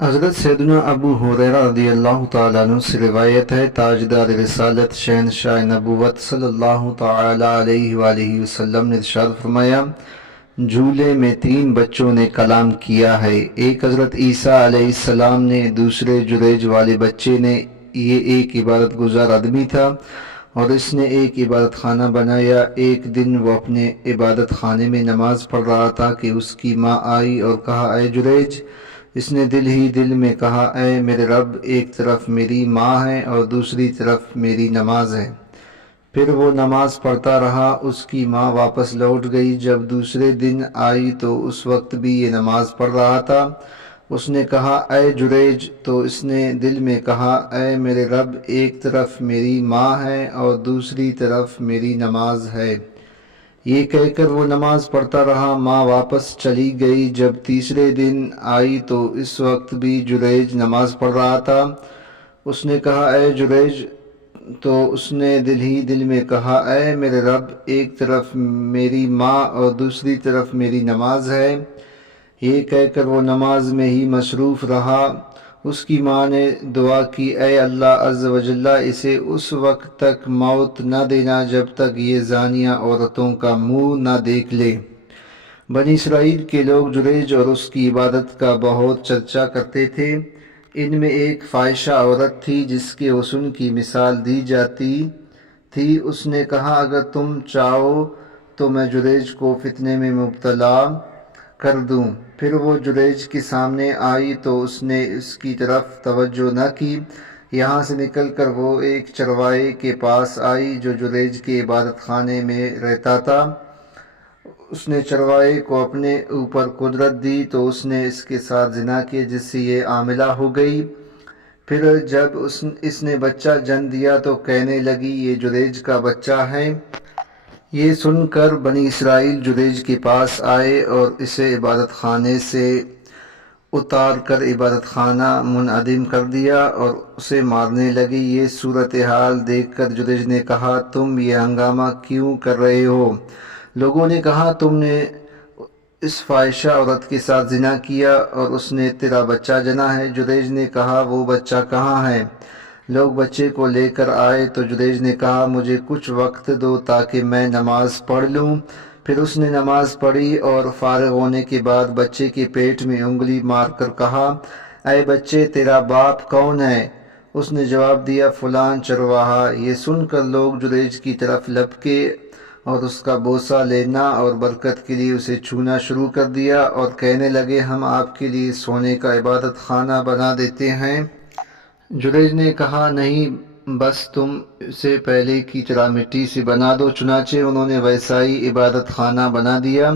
حضرت سیدنا ابو ہریرہ رضی اللہ تعالیٰ عنہ سے روایت ہے، تاجدار رسالت شہنشاہ نبوت صلی اللہ تعالیٰ علیہ وآلہ وسلم نے ارشاد فرمایا، جھولے میں 3 بچوں نے کلام کیا ہے، ایک حضرت عیسیٰ علیہ السلام نے، دوسرے جریج والے بچے نے، یہ ایک عبادت گزار آدمی تھا اور اس نے ایک عبادت خانہ بنایا۔ ایک دن وہ اپنے عبادت خانے میں نماز پڑھ رہا تھا کہ اس کی ماں آئی اور کہا، اے جریج! اس نے دل ہی دل میں کہا، اے میرے رب، ایک طرف میری ماں ہے اور دوسری طرف میری نماز ہے۔ پھر وہ نماز پڑھتا رہا، اس کی ماں واپس لوٹ گئی۔ جب دوسرے دن آئی تو اس وقت بھی یہ نماز پڑھ رہا تھا۔ اس نے کہا، اے جریج! تو اس نے دل میں کہا، اے میرے رب، ایک طرف میری ماں ہے اور دوسری طرف میری نماز ہے۔ یہ کہہ کر وہ نماز پڑھتا رہا، ماں واپس چلی گئی۔ جب تیسرے دن آئی تو اس وقت بھی جریج نماز پڑھ رہا تھا۔ اس نے کہا، اے جریج! تو اس نے دل ہی دل میں کہا، اے میرے رب، ایک طرف میری ماں اور دوسری طرف میری نماز ہے۔ یہ کہہ کر وہ نماز میں ہی مصروف رہا۔ اس کی ماں نے دعا کی، اے اللہ عز و جل، اسے اس وقت تک موت نہ دینا جب تک یہ زانیہ عورتوں کا منہ نہ دیکھ لے۔ بنی اسرائیل کے لوگ جریج اور اس کی عبادت کا بہت چرچا کرتے تھے۔ ان میں ایک فاحشہ عورت تھی جس کے حسن کی مثال دی جاتی تھی۔ اس نے کہا، اگر تم چاہو تو میں جریج کو فتنے میں مبتلا کر دوں۔ پھر وہ جریج کے سامنے آئی تو اس نے اس کی طرف توجہ نہ کی۔ یہاں سے نکل کر وہ ایک چرواہے کے پاس آئی جو جریج کے عبادت خانے میں رہتا تھا۔ اس نے چرواہے کو اپنے اوپر قدرت دی تو اس نے اس کے ساتھ زنا کیا جس سے یہ حاملہ ہو گئی۔ پھر جب اس نے بچہ جن دیا تو کہنے لگی، یہ جریج کا بچہ ہے۔ یہ سن کر بنی اسرائیل جریج کے پاس آئے اور اسے عبادت خانے سے اتار کر عبادت خانہ منہدم کر دیا اور اسے مارنے لگے۔ یہ صورتحال دیکھ کر جریج نے کہا، تم یہ ہنگامہ کیوں کر رہے ہو؟ لوگوں نے کہا، تم نے اس فاحشہ عورت کے ساتھ زنا کیا اور اس نے تیرا بچہ جنا ہے۔ جریج نے کہا، وہ بچہ کہاں ہے؟ لوگ بچے کو لے کر آئے تو جریج نے کہا، مجھے کچھ وقت دو تاکہ میں نماز پڑھ لوں۔ پھر اس نے نماز پڑھی اور فارغ ہونے کے بعد بچے کے پیٹ میں انگلی مار کر کہا، اے بچے، تیرا باپ کون ہے؟ اس نے جواب دیا، فلاں چرواہا۔ یہ سن کر لوگ جریج کی طرف لپکے اور اس کا بوسہ لینا اور برکت کے لیے اسے چھونا شروع کر دیا اور کہنے لگے، ہم آپ کے لیے سونے کا عبادت خانہ بنا دیتے ہیں۔ جریج نے کہا، نہیں، بس تم اسے پہلے کی طرح مٹی سے بنا دو۔ چنانچہ انہوں نے ویسا ہی عبادت خانہ بنا دیا۔